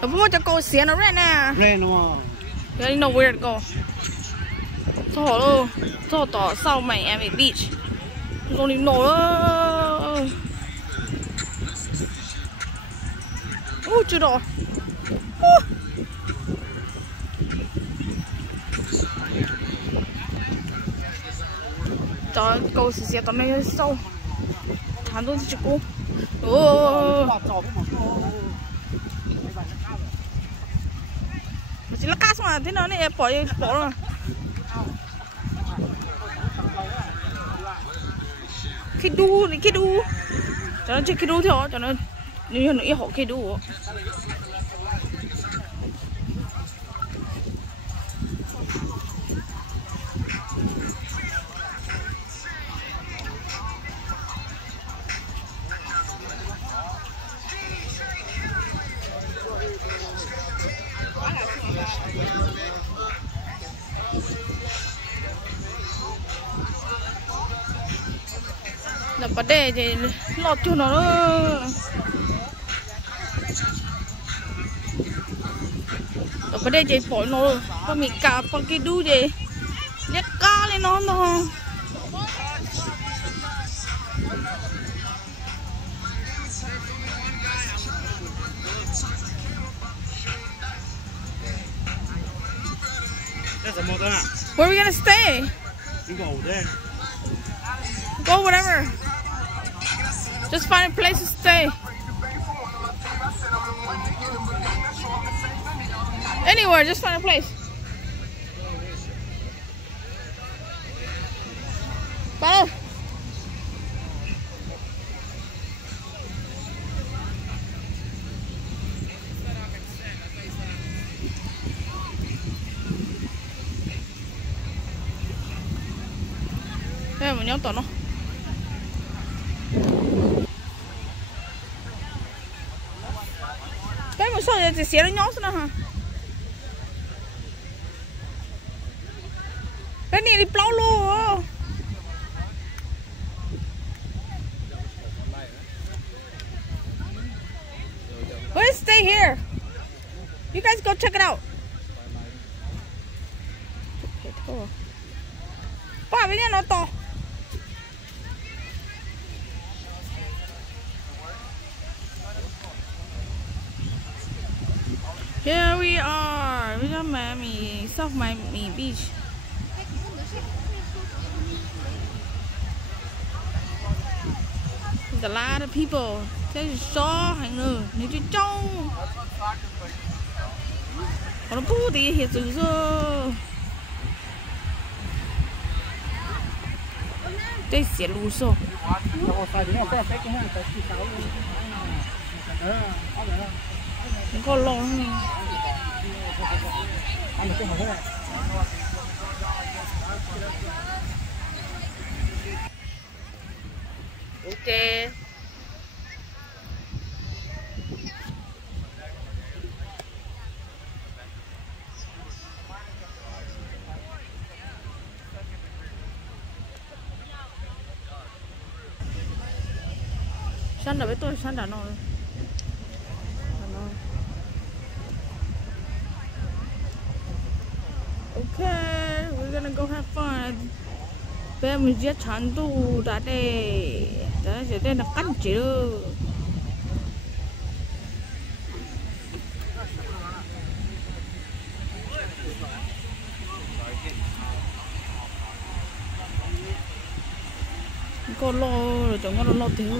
But what to go see no right now? Ren đúng không? You know where to go. So to South Miami Beach. You don't even know. Oh, chưa đó. Trời, câu xì tao này sâu. Thằng tôi chỉ cô. Mà chỉ là cá mà thế nào này bỏ rồi. Khi đu. Cho nó chơi khi đu thôi, cho nó như nó họ khi đu. Là vấn đề thì lọt cho nó là vấn đề thì bỏ nó có mình cả bằng cái đu gì nhét cá lên nó mà where are we gonna stay? You go there. Go whatever. Just find a place to stay. Anywhere, just find a place. Follow. Đây một nhóm tỏ nó. Cái một số thì xé nó nhót nữa hả? Cái này đi plau luôn. We'll stay here. You guys go check it out. Ba bên nhà nó to. Here we are, we got Miami, South Miami Beach. There's a lot of people. There's so hành nữa, nếu chứ trông. Còn nó bù thì hiện sự rồi. Đây sẽ lù sổ. Đừng có lo nữa. Ok. Săn đã với tôi, săn đã nói. Okay, we're gonna go have fun. Bây mình giết chán tù đã đây. Đã sẽ đây là cắt chữ. Có lo rồi chẳng có lo thiếu.